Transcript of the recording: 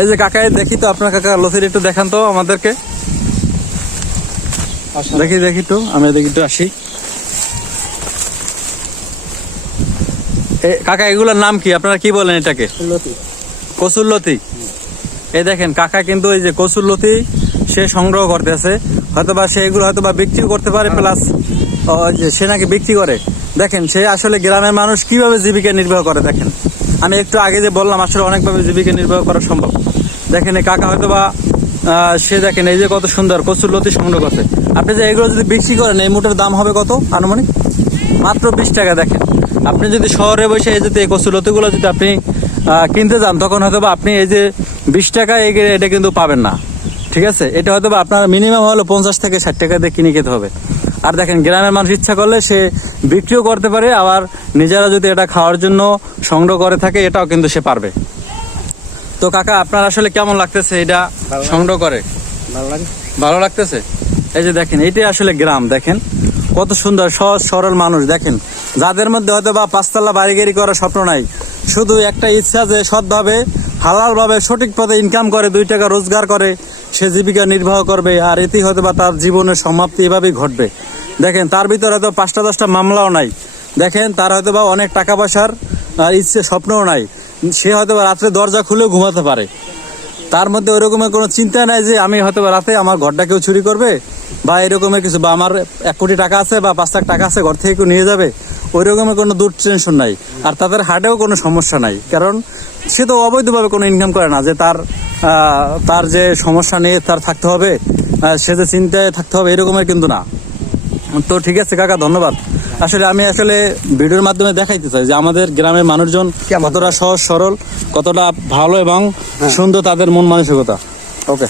এই যে কাকা দেখি তো আপনার কাকা লতির একটু দেখান তো আমাদেরকে। দেখি দেখি তো আমি দেখি একটু আসি। কাকা এগুলোর নাম কি? আপনারা কি বলেন এটাকে? কসুর লতি। এই দেখেন কাকা কিন্তু এই যে কসুর লতি সে সংগ্রহ করতেছে। হয়তোবা সে এগুলো হয়তো বা বিক্রি করতে পারে প্লাস সে নাকি বিক্রি করে। দেখেন সে আসলে গ্রামের মানুষ কীভাবে জীবিকা নির্বাহ করে দেখেন। আমি একটু আগে যে বললাম আসলে অনেকভাবে জীবিকা নির্বাহ করা সম্ভব। দেখেন এই কাকা হয়তো বা সে দেখেন এই যে কত সুন্দর কচুর লতি সংগ্রহ করছে। আপনি যে এগুলো যদি বিক্রি করেন, এই মুঠের দাম হবে কত? আনুমানিক? মাত্র বিশ টাকা, দেখেন। আপনি যদি শহরে বসে এই যদি এই কচুর লতিগুলো যদি আপনি কিনতে যান, তখন হয়তো বা আপনি এই যে বিশ টাকা এটা কিন্তু পাবেন না। ঠিক আছে? এটা হয়তো বা আপনার মিনিমাম হলো পঞ্চাশ থেকে ষাট টাকা দিয়ে কিনে খেতে হবে। আর দেখেন, গ্রামের মানুষ ইচ্ছা করলে সে বিক্রিও করতে পারে, আবার নিজেরা যদি এটা খাওয়ার জন্য সংগ্রহ করে থাকে, এটাও কিন্তু সে পারবে। তো কাকা আপনার আসলে কেমন লাগতেছে এটা সংগ্রহ করে? ভালো লাগতেছে? এই যে দেখেন এটাই আসলে গ্রাম দেখেন। কত সুন্দর সহজ সরল মানুষ দেখেন। যাদের মধ্যে হয়তো বা পাঁচতলা বাড়ি গাড়ি করার স্বপ্ন নাই শুধু একটা ইচ্ছা যে সৎভাবে হালালভাবে সঠিক পথে ইনকাম করে দুই টাকা রোজগার করে সে জীবিকা নির্বাহ করবে আর এতেই হয়তো বা তার জীবনের সমাপ্তি এভাবেই ঘটবে। দেখেন তার ভিতরে হয়তো পাঁচটা দশটা মামলাও নাই। দেখেন তার হয়তো বা অনেক টাকা পয়সার আর ইচ্ছে স্বপ্নও নাই। সে হয়তো রাত্রে দরজা খুলেও ঘুমাতে পারে। তার মধ্যে ওই রকমের কোনো চিন্তা নাই যে আমি হয়তো রাতে আমার ঘরটা কেউ চুরি করবে, বা এরকমের কিছু, বা আমার এক কোটি টাকা আছে, বা পাঁচ লাখ টাকা আছে, ঘর থেকে কেউ নিয়ে যাবে। ওই রকমের কোনো দূর টেনশন নাই। আর তাদের হার্টেও কোনো সমস্যা নাই। কারণ সে তো অবৈধভাবে কোনো ইনকাম করে না যে তার তার যে সমস্যা নিয়ে তার থাকতে হবে সে যে চিন্তায় থাকতে হবে এরকমের কিন্তু না। তো ঠিক আছে কাকা, ধন্যবাদ। আসলে আমি আসলে ভিডিওর মাধ্যমে দেখাইতে চাই যে আমাদের গ্রামের মানুষজন কতটা সহজ সরল কতটা ভালো এবং সুন্দর তাদের মন মানসিকতা। ওকে